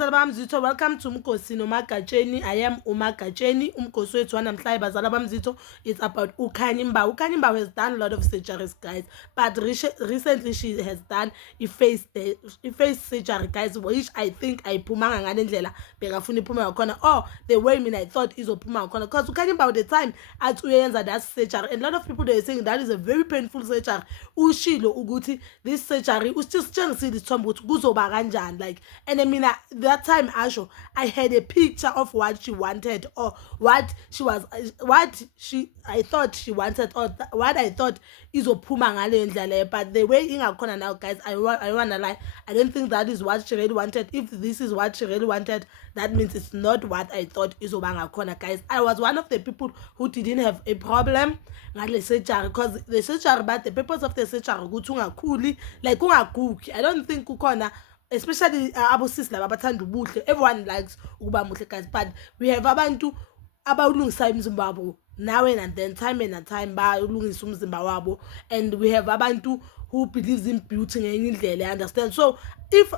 bazala bamzitho, welcome to Mkosi noMagatsheni. I am uMagatsheni. Umkosi wethu wanamhlanje bazala bamzitho, it's about uKhanya Mbawu. uKhanya Mbawu has done a lot of surgeries, guys, but recently she has done a face surgery, guys, which I think ayiphumanga ngale ndlela bekafuna iphume ngakhona, or the way mina I thought izophuma ngakhona, because uKhanya Mbawu the time athi uyenza that surgery, and a lot of people they are saying that is a very painful surgery. Ushilo ukuthi this surgery usitshengisile isithombe ukuthi kuzoba kanjani, like, and I mean that time Asho, I had a picture of what she wanted, or what I thought she wanted, or what I thought izophuma ngale ndlela. But the way ingakhona now, guys, I wanna lie, I don't think that is what she really wanted. If this is what she really wanted, that means it's not what I thought izoba ngakhona, guys. I was one of the people who didn't have a problem ngale surgery, because the surgery, but the purpose of the surgery ukuthi ungakhuli, like ungagugi. I don't think kukhona, especially abosisi laba abathanda ubuhle, everyone likes ukuba muhle, guys, but we have abantu abawulungisa imizimba wabo now and then, time and time bayulungisa umzimba wabo, and we have abantu who believes in beauty ngenye indlela, understand? So if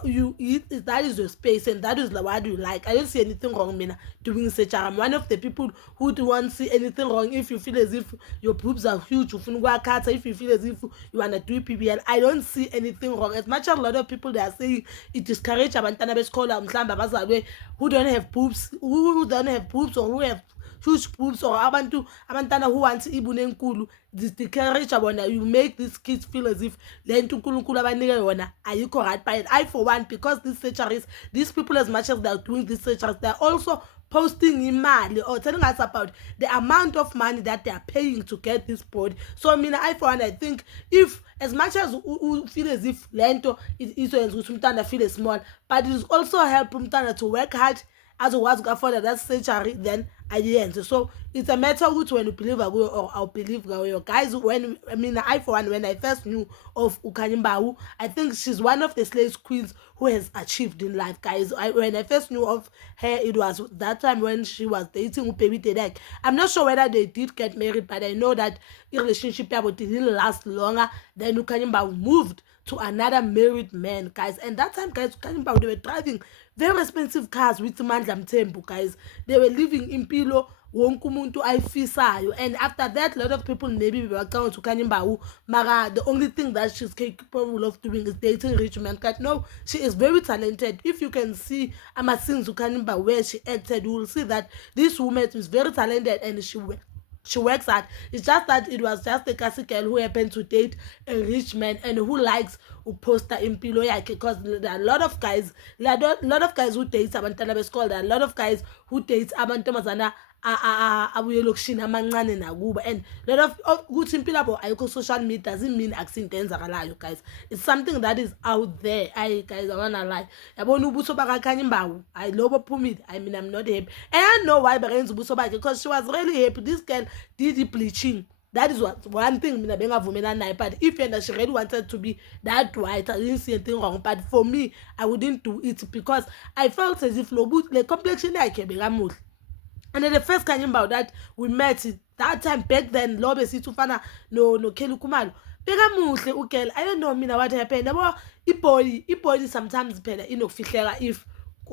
that is your space and that is what you like, I don't see anything wrong mina doing surgery. I'm one of the people who don't see anything wrong if you feel as if your boobs are huge, if you feel as if you want to do PBL, I don't see anything wrong. As much as a lot of people they are saying it discourages abantwana besikole mhlamba bazalwe who don't have boobs, or who have huge boobs, or abantwana who want ibune enkulu, this discourage bona, you make these kids feel as if le nto uNkulunkulu abanike yona ayikho right. But I for one, because these surgeries, these people, as much as they are doing these surgeries, they are also posting imali or telling us about the amount of money that they are paying to get this body. So I mean, I for one, I think if as much as you feel as if lento is umntana feel small, but it is also help umntana to work hard as was afford that surgery, then ayenze. So it's a matter of when you believe or I'll believe guys. When I mean, I for one, when I first knew of Ukhanya Mbawu, I think she's one of the slave queens who has achieved in life, guys. When I first knew of her, it was that time when she was dating Baby Tedek. I'm not sure whether they did get married, but I know that the relationship didn't last longer. Then Ukhanya Mbawu moved to another married man, guys, and that time, guys, Ukhanya Mbawu, they were driving very expensive cars with Mandla Mthembu, guys. They were living in Pilo, wonke umuntu ayifisayo, and after that, a lot of people maybe were going to Ukhanya Mbawu, mara the only thing that she's capable of doing is dating rich men. Guys, no, she is very talented. If you can see scenes Ukhanya Mbawu where she acted, you will see that this woman is very talented and she works hard. It's just that it was just a classic girl who happened to date a rich man and who likes poster impilo yakhe, because there are a lot of guys who date abantwana besikole, there are a lot of guys who date abantomazana abuye lokishini amancane nakuba, and a lot of ukuthi impilo yabo ayikho social media doesn't mean akusinto enzakalayo, guys. It's something that is out there. Guys, I wanna lie, yabona ubuso bakaKhanya Mbawu, I lobo phumile. I mean, I'm not happy, and I know why bakenza ubuso bakhe, because she was really happy. This girl did the bleaching. That is what one thing mina bengavumelana naye. But if she really wanted to be that white, I didn't see anything wrong. But for me, I wouldn't do it, because I felt as if the complexion yakhe bekamuhle. And then the first Khanya Mbawu that we met that time back then, lo besithufana no Kelly Khumalo, bekamuhle ugirl. I don't know mina what happened. Yabo ibody sometimes phela inokufihleka if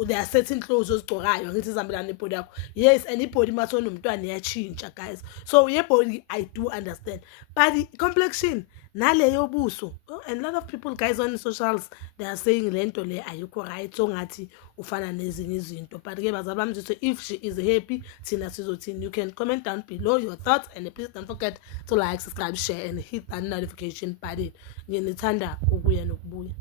there are certain clothes ozigcokayo ngithi zihambelana nebody yakho. Yes, and ibody maso nomntwana iyachinja, guys. So body I do understand, but the complexion naleyo buso, and a lot of people, guys, on socials, they are saying lento le ayikho right, so ngathi ufana nezinye izinto. But ke bazalwa bami, so if she is happy, thina sizothini? You can comment down below your thoughts, and please don't forget to like, subscribe, share, and hit that notification button. Nginithanda ukuya nokubuya.